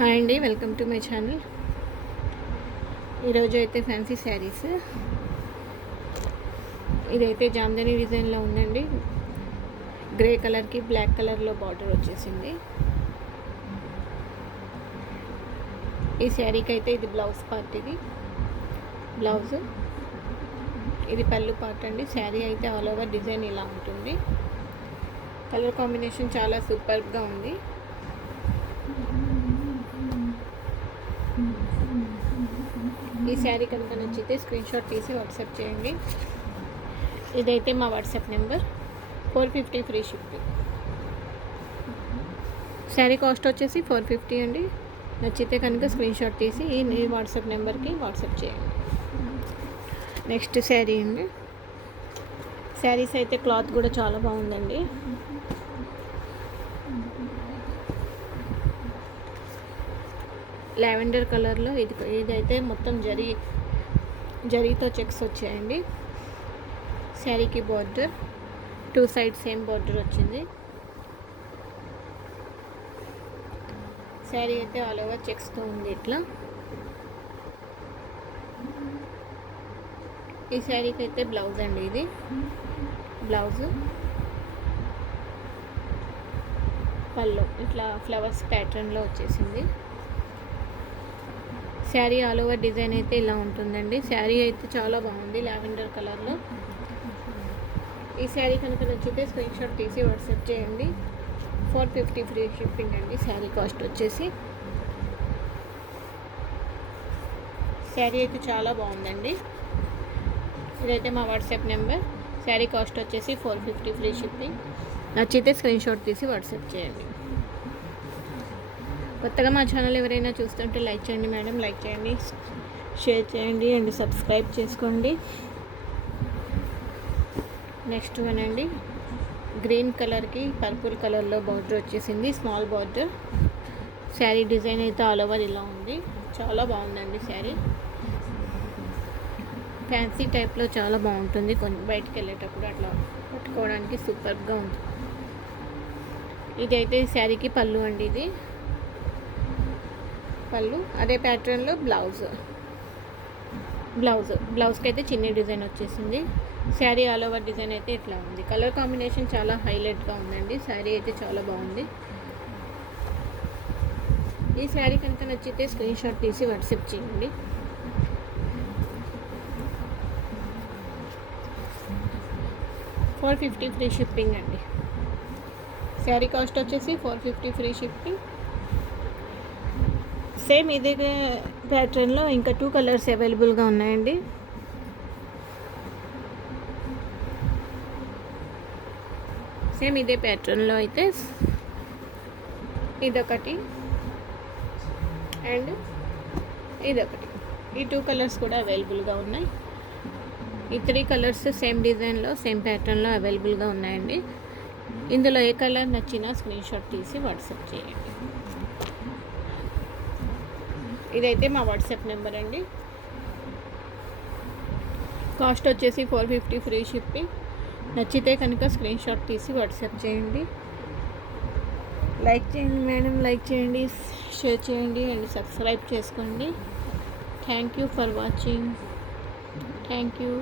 Hi అండి, welcome to my channel. ఈరోజు అయితే ఫ్యాన్సీ శారీస్. ఇదైతే జామ్దని డిజైన్లో ఉందండి. గ్రే కలర్కి బ్లాక్ కలర్లో బార్డర్ వచ్చేసింది. ఈ శారీకి అయితే ఇది బ్లౌజ్ పార్ట్, ఇది బ్లౌజ్, ఇది పళ్ళు పార్ట్ అండి. శారీ అయితే ఆల్ ఓవర్ డిజైన్ ఇలా ఉంటుంది. కలర్ కాంబినేషన్ చాలా సూపర్గా ఉంది. ఈ శారీ కనుక నచ్చితే స్క్రీన్ షాట్ తీసి వాట్సాప్ చేయండి. ఇదైతే మా WhatsApp number. 450 free shipping. Sari cost వచ్చేసి 450 అండి. నచ్చితే కనుక స్క్రీన్ షాట్ తీసి ఈ వాట్సాప్ నెంబర్కి వాట్సాప్ చేయండి. నెక్స్ట్ శారీ అండి. శారీస్ అయితే క్లాత్ కూడా చాలా బాగుందండి. లావెండర్ కలర్లో ఇదైతే మొత్తం జరీతో చెక్స్ వచ్చాయండి. శారీకి బార్డర్ 2 సైడ్ సేమ్ బార్డర్ వచ్చింది. శారీ అయితే ఆల్ ఓవర్ చెక్స్తో ఉంది ఇట్లా. ఈ శారీకి అయితే బ్లౌజ్ అండి, ఇది బ్లౌజ్, పళ్ళు ఇట్లా ఫ్లవర్స్ ప్యాటర్న్లో వచ్చేసింది. శారీ ఆల్ ఓవర్ డిజైన్ అయితే ఇలా ఉంటుందండి. శారీ అయితే చాలా బాగుంది లావెండర్ కలర్లో. ఈ శారీ కనుక నచ్చితే స్క్రీన్ షాట్ తీసి వాట్సాప్ చేయండి. 450 ఫ్రీ షిప్పింగ్ అండి. శారీ కాస్ట్ వచ్చేసి, శారీ అయితే చాలా బాగుందండి. ఇదైతే మా వాట్సాప్ నెంబర్. శారీ కాస్ట్ వచ్చేసి 450 ఫ్రీ షిప్పింగ్. నచ్చితే స్క్రీన్ షాట్ తీసి వాట్సాప్ చేయండి. కొత్తగా మా ఛానల్ ఎవరైనా చూస్తుంటే లైక్ చేయండి మేడం, లైక్ చేయండి, షేర్ చేయండి అండ్ సబ్స్క్రైబ్ చేసుకోండి. నెక్స్ట్ వన్ అండి. గ్రీన్ కలర్కి పర్పుల్ కలర్లో బార్డర్ వచ్చేసింది, స్మాల్ బార్డర్. శారీ డిజైన్ అయితే ఆల్ ఓవర్ ఇలా ఉంది. చాలా బాగుందండి శారీ. ఫ్యాన్సీ టైప్లో చాలా బాగుంటుంది. కొంచెం బయటికి వెళ్ళేటప్పుడు అట్లా పట్టుకోవడానికి సూపర్గా ఉంది. ఇదైతే శారీకి పళ్ళు అండి, ఇది పళ్ళు. అదే ప్యాటర్న్లో బ్లౌజ్కి అయితే చిన్న డిజైన్ వచ్చేసింది. శారీ ఆల్ ఓవర్ డిజైన్ అయితే ఇట్లా ఉంది. కలర్ కాంబినేషన్ చాలా హైలైట్గా ఉందండి. శారీ అయితే చాలా బాగుంది. ఈ శారీ కనుక నచ్చితే స్క్రీన్ షాట్ తీసి వాట్సాప్ చేయండి. $450 ఫ్రీ షిప్పింగ్ అండి. శారీ కాస్ట్ వచ్చేసి 450 ఫ్రీ షిప్పింగ్. సేమ్ ఇదే ప్యాటర్న్లో ఇంకా 2 కలర్స్ అవైలబుల్గా ఉన్నాయండి. సేమ్ ఇదే ప్యాటర్న్లో అయితే ఇదొకటి అండ్ ఇదొకటి. ఈ 2 కలర్స్ కూడా అవైలబుల్గా ఉన్నాయి. ఈ 3 కలర్స్ సేమ్ డిజైన్లో సేమ్ ప్యాటర్న్లో అవైలబుల్గా ఉన్నాయండి. ఇందులో ఏ కలర్ నచ్చినా స్క్రీన్ షాట్ తీసి వాట్సాప్ చేయండి. ఇదైతే మా వాట్సాప్ నెంబర్ అండి. కాస్ట్ వచ్చేసి 450 ఫ్రీ షిప్పింగ్. నచ్చితే కనుక స్క్రీన్ షాట్ తీసి వాట్సాప్ చేయండి. లైక్ చేయండి మేడం, లైక్ చేయండి, షేర్ చేయండి అండ్ సబ్స్క్రైబ్ చేసుకోండి. Thank you for watching. Thank you.